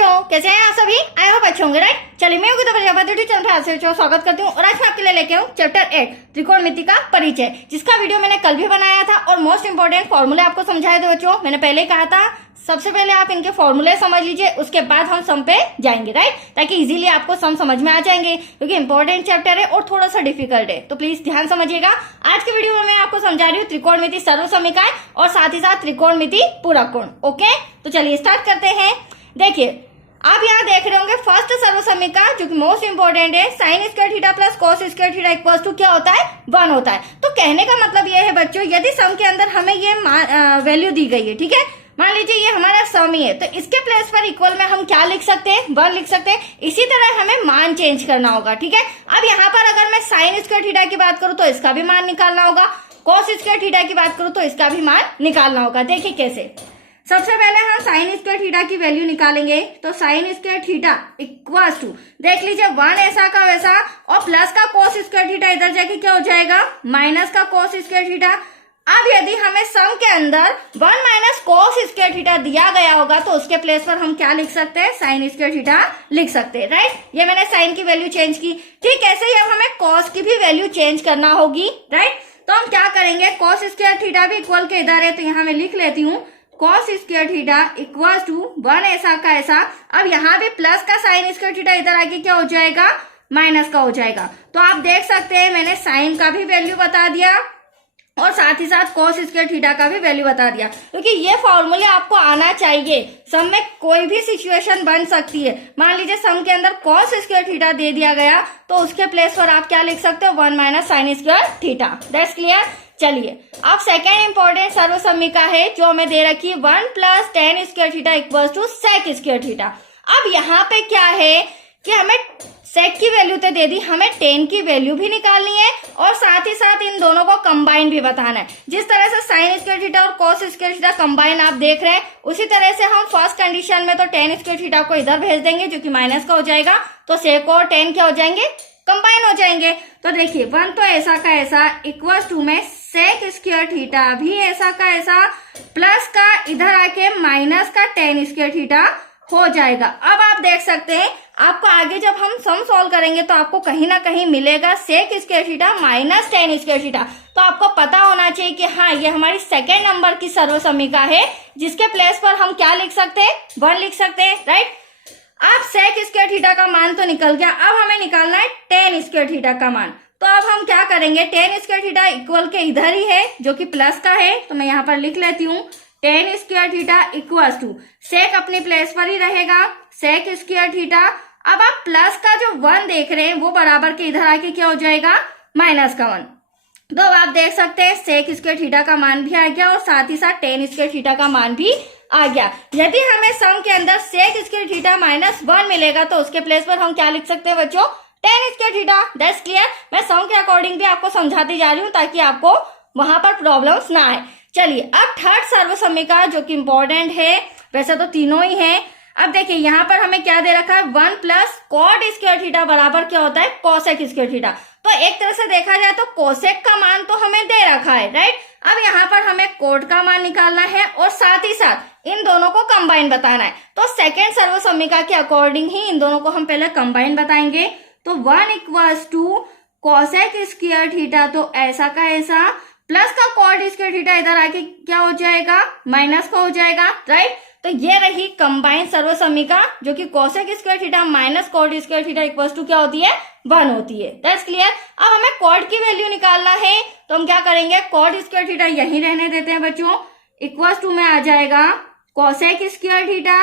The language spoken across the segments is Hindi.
बच्चों, कैसे हैं आप सभी? आई होप अच्छे होंगे, राइट। चलिए मैं यूट्यूब चैनल पे आपसे स्वागत करती हूँ और आज मैं आपके लिए लेके आऊँ चैप्टर 8 त्रिकोणमिति का परिचय, जिसका वीडियो मैंने कल भी बनाया था और मोस्ट इंपोर्टेंट फॉर्मूले आपको समझाए थे बच्चों। मैंने पहले कहा था सबसे पहले आप इनके फॉर्मूले समझ लीजिए, उसके बाद हम सम पे जाएंगे, राइट, ताकि इजीली आपको सम समझ में आ जाएंगे, क्योंकि इंपॉर्टेंट चैप्टर है और थोड़ा सा डिफिकल्ट है, तो प्लीज ध्यान समझिएगा। आज के वीडियो में मैं आपको समझा रही हूँ त्रिकोणमिति सर्वसमीकाएं और साथ ही साथ त्रिकोणमिति पूरक कोण। ओके, तो चलिए स्टार्ट करते हैं। देखिए आप यहाँ देख रहे होंगे फर्स्ट सर्वसमीका जो कि मोस्ट इंपोर्टेंट है, sine square theta plus cos square theta equals to क्या होता है? 1 होता है। तो कहने का मतलब ये है बच्चों, यदि सम के अंदर हमें ये वैल्यू दी गई है, ठीक है, मान लीजिए ये हमारा सम ही है, तो इसके प्लेस पर इक्वल में हम क्या लिख सकते हैं? 1 लिख सकते हैं। इसी तरह हमें मान चेंज करना होगा, ठीक है। अब यहाँ पर अगर मैं साइन स्क्वायर थीटा की बात करूँ तो इसका भी मान निकालना होगा, कॉस स्क्वायर थीटा की बात करूँ तो इसका भी मान निकालना होगा। देखिए कैसे। सबसे पहले हम साइन स्क्वायर थीटा की वैल्यू निकालेंगे, तो sine square theta equals to, देख लीजिए 1 ऐसा का वैसा और प्लस का कॉस स्क्वायर थीटा इधर जाके क्या हो जाएगा? माइनस का कॉस स्क्वायर थीटा। अब यदि हमें सम के अंदर 1 माइनस कॉस स्क्वायर थीटा दिया गया होगा तो उसके प्लेस पर हम क्या लिख सकते हैं? साइन स्क्वायर थीटा लिख सकते हैं, राइट। ये मैंने साइन की वैल्यू चेंज की। ठीक ऐसे ही अब हमें कॉस की भी वैल्यू चेंज करना होगी, राइट। तो हम क्या करेंगे? कॉस स्क्वायर थीटा भी इक्वल के इधर है, तो यहाँ मैं लिख लेती हूँ cos square theta equals to 1 ऐसा का ऐसा। अब यहाँ भी प्लस का साइन स्क्वायर थीटा इधर आके क्या हो जाएगा? माइनस का हो जाएगा। तो आप देख सकते हैं मैंने साइन का भी वैल्यू बता दिया और साथ ही साथ कॉस स्क्वायर थीटा का भी वैल्यू बता दिया, क्योंकि ये फॉर्मूले आपको आना चाहिए। सम में कोई भी सिचुएशन बन सकती है। मान लीजिए सम के अंदर कॉस स्क्वायर थीटा दे दिया गया तो उसके प्लेस पर आप क्या लिख सकते हो? 1 minus sign square theta. That's clear. चलिए अब सेकेंड इंपॉर्टेंट सर्वसमीका है जो हमें दे रखी है 1 plus tan square theta equals to sec square theta. अब यहाँ पे क्या है कि हमें सेक की वैल्यू तो दे दी, हमें टेन की वैल्यू भी निकालनी है और साथ ही साथ इन दोनों को कंबाइन भी बताना है। जिस तरह से साइन स्क्वायर थीटा और कॉस स्क्वायर थीटा कंबाइन आप देख रहे हैं, उसी तरह से हम फर्स्ट कंडीशन में तो टेन स्क्वायर थीटा को इधर भेज देंगे जो कि माइनस का हो जाएगा, तो सेक और टेन क्या हो जाएंगे? कंबाइन हो जाएंगे। तो देखिए 1 तो ऐसा का ऐसा इक्वल्स टू में सेक स्क्वायर थीटा भी ऐसा का ऐसा प्लस का इधर आके माइनस का टेन स्क्वायर थीटा हो जाएगा। अब आप देख सकते हैं आपको आगे जब हम सम सॉल्व करेंगे तो आपको कहीं ना कहीं मिलेगा sec square theta minus tan square theta. तो आपको पता होना चाहिए कि हाँ ये हमारी सेकेंड नंबर की सर्वसमीका है, जिसके प्लेस पर हम क्या लिख सकते हैं? 1 लिख सकते हैं, राइट। अब सेक स्क्वायर थीटा का मान तो निकल गया, अब हमें निकालना है टेन स्क्वायर थीटा का मान। तो अब हम क्या करेंगे? टेन स्क्वायर थीटा इक्वल के इधर ही है जो कि प्लस का है, तो मैं यहाँ पर लिख लेती हूँ tan square theta equals to sec अपनी प्लेस पर ही रहेगा, सेक स्क्वायर थीटा। अब आप प्लस का जो 1 देख रहे हैं वो बराबर के इधर आके क्या हो जाएगा? माइनस का 1। तो अब आप देख सकते हैं सेक स्क्वायर थीटा का मान भी आ गया और साथ ही साथ टेन स्क्वायर थीटा का मान भी आ गया। यदि हमें सम के अंदर सेक स्क्वायर थीटा माइनस 1 मिलेगा तो उसके प्लेस पर हम क्या लिख सकते हैं बच्चों? Ten square theta. That's clear. मैं सम के अकॉर्डिंग भी आपको समझाती जा रही हूँ ताकि आपको वहां पर प्रॉब्लम्स ना आए। चलिए अब थर्ड सर्वसमीका जो कि इंपॉर्टेंट है, वैसे तो तीनों ही है। अब देखिए यहाँ पर हमें क्या दे रखा है? 1 प्लस कॉट स्क्वायर थीटा बराबर क्या होता है? Cosec square theta. तो एक तरह से देखा जाए तो कोसेक का मान तो हमें दे रखा है, राइट। अब यहाँ पर हमें कोट का मान निकालना है और साथ ही साथ इन दोनों को कंबाइन बताना है। तो सेकेंड सर्वसमीका के अकॉर्डिंग ही इन दोनों को हम पहले कंबाइन बताएंगे। तो 1 equals to cosec square theta, तो ऐसा का ऐसा प्लस का कॉट स्क्वायर थीटा इधर आके क्या हो जाएगा? माइनस का हो जाएगा, राइट। तो ये रही कंबाइन सर्वसमीका जो कि cosec square theta minus cot square theta equals to क्या होती है? 1 होती है। That's clear. अब हमें कॉट की वैल्यू निकालना है, तो हम क्या करेंगे? कॉट स्क्वायर थीटा यही रहने देते हैं बच्चों, इक्वल्स टू में आ जाएगा कोसेक स्क्वायर थीटा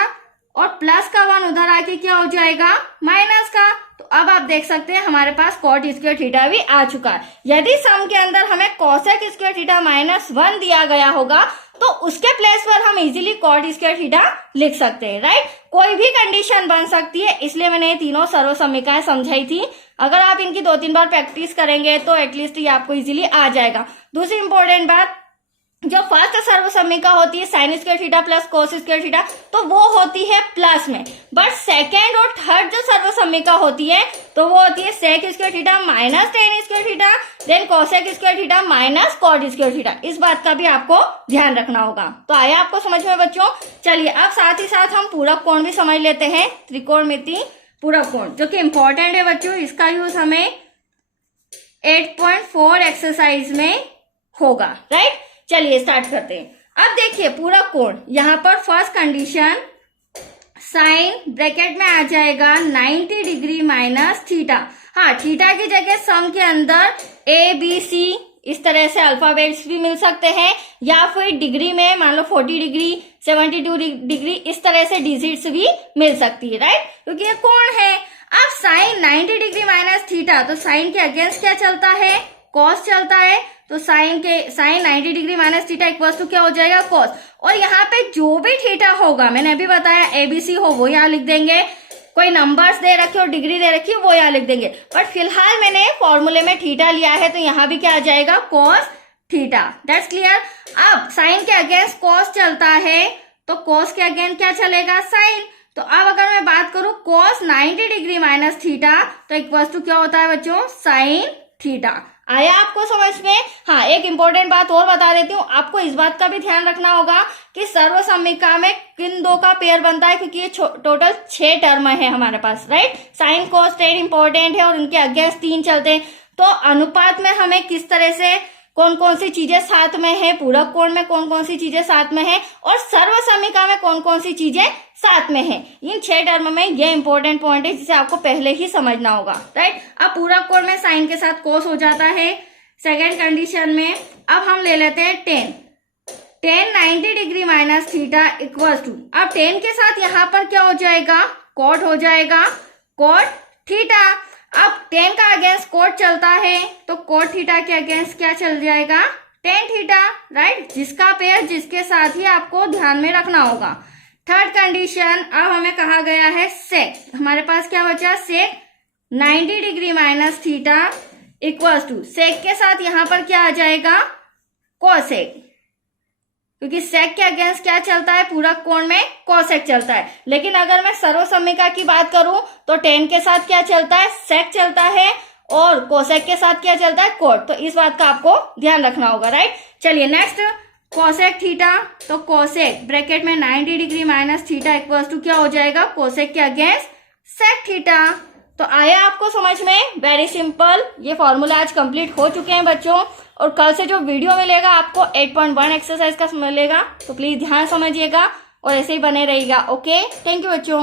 और प्लस का 1 उधर आके क्या हो जाएगा? माइनस का। तो अब आप देख सकते हैं हमारे पास कॉट स्क्वायर थीटा भी आ चुका है। यदि सम के अंदर हमें कोसेक स्क्वायर थीटा माइनस 1 दिया गया होगा तो उसके प्लेस पर हम इजीली कॉट स्क्वायर थीटा लिख सकते हैं, राइट। कोई भी कंडीशन बन सकती है, इसलिए मैंने ये तीनों सर्वसमीकाएं समझाई थी। अगर आप इनकी 2-3 बार प्रैक्टिस करेंगे तो एटलीस्ट ये आपको इजीली आ जाएगा। दूसरी इंपॉर्टेंट बात, जो फर्स्ट सर्वसम्मिका होती है sine square theta plus cos square theta, तो वो होती है प्लस में। बट सेकेंड और थर्ड जो सर्वसम्मिका होती है तो वो होती है sec square theta minus tan square theta, then cosec square theta minus cot square theta. इस बात का भी आपको ध्यान रखना होगा। तो आया आपको समझ में बच्चों? चलिए अब साथ ही साथ हम पूरक कोण भी समझ लेते हैं। त्रिकोणमिति पूरक कोण जो कि इंपॉर्टेंट है बच्चों, इसका यूज हमें 8.4 एक्सरसाइज में होगा, राइट। चलिए स्टार्ट करते हैं। अब देखिए पूरक कोण, यहाँ पर फर्स्ट कंडीशन साइन ब्रैकेट में आ जाएगा 90 डिग्री माइनस थीटा। हाँ, थीटा की जगह सम के अंदर ए बी सी इस तरह से अल्फाबेट्स भी मिल सकते हैं, या फिर डिग्री में मान लो 40 डिग्री 72 डिग्री इस तरह से डिजिट्स भी मिल सकती है, राइट, क्योंकि ये कोण है। अब साइन 90 डिग्री माइनस थीटा, तो साइन के अगेंस्ट क्या चलता है? कॉस चलता है। तो sine 90 degree minus theta equals to क्या हो जाएगा? कॉस। और यहाँ पे जो भी थीटा होगा, मैंने अभी बताया एबीसी हो वो यहाँ लिख देंगे, कोई नंबर्स दे रखे और डिग्री दे रखी वो यहाँ लिख देंगे। बट फिलहाल मैंने फॉर्मूले में थीटा लिया है तो यहाँ भी क्या आ जाएगा? Cos theta. That's clear. अब साइन के अगेंस्ट कॉस चलता है तो कॉस के अगेंस्ट क्या चलेगा? साइन। तो अब अगर मैं बात करूं कॉस 90 डिग्री माइनस थीटा तो इक्वल्स टू क्या होता है बच्चों? Sine theta. आया आपको समझ में? हाँ, एक इंपॉर्टेंट बात और बता देती हूँ, आपको इस बात का भी ध्यान रखना होगा कि सर्वसम्मिका में किन दो का पेयर बनता है, क्योंकि ये टोटल 6 टर्म है हमारे पास, right. Sine cos tan important है और उनके अगेंस्ट 3 चलते हैं। तो अनुपात में हमें किस तरह से कौन कौन सी चीजें साथ में है, पूरक कोण में कौन कौन सी चीजें साथ में है, और सर्वसम्मिका में कौन कौन सी चीजें साथ में है, इन 6 टर्म में ये इंपॉर्टेंट पॉइंट है जिसे आपको पहले ही समझना होगा, राइट। अब पूरक कोण में साइन के साथ कोस हो जाता है। सेकेंड कंडीशन में अब हम ले लेते हैं 10 90 degree minus theta equals to, अब 10 के साथ यहाँ पर क्या हो जाएगा? कॉट हो जाएगा, कॉट थीटा। अब 10 का अगेंस्ट कोट चलता है तो कोट थीटा के अगेंस्ट क्या चल जाएगा? टेन थीटा, राइट, जिसका पेयर जिसके साथ ही आपको ध्यान में रखना होगा। थर्ड कंडीशन, अब हमें कहा गया है सेक, हमारे पास क्या बचा? Sec 90 degree minus theta equals to, sec के साथ यहाँ पर क्या आ जाएगा? कोसेक, क्योंकि सेक के अगेंस्ट क्या चलता है? पूरक कोण में कोसेक चलता है। लेकिन अगर मैं सर्वसम्मिका की बात करूं तो 10 के साथ क्या चलता है? सेक चलता है, और कोसेक के साथ क्या चलता है? कोट। तो इस बात का आपको ध्यान रखना होगा, राइट। चलिए नेक्स्ट, कोसेक थीटा, तो कोसेक ब्रैकेट में 90 degree minus theta equals to क्या हो जाएगा? कोसेक के अगेंस्ट सेक थीटा। तो आया आपको समझ में? Very simple. ये फॉर्मूला आज कंप्लीट हो चुके हैं बच्चों, और कल से जो वीडियो मिलेगा आपको 8.1 एक्सरसाइज का मिलेगा, तो प्लीज ध्यान समझिएगा और ऐसे ही बने रहिएगा। ओके, थैंक यू बच्चों।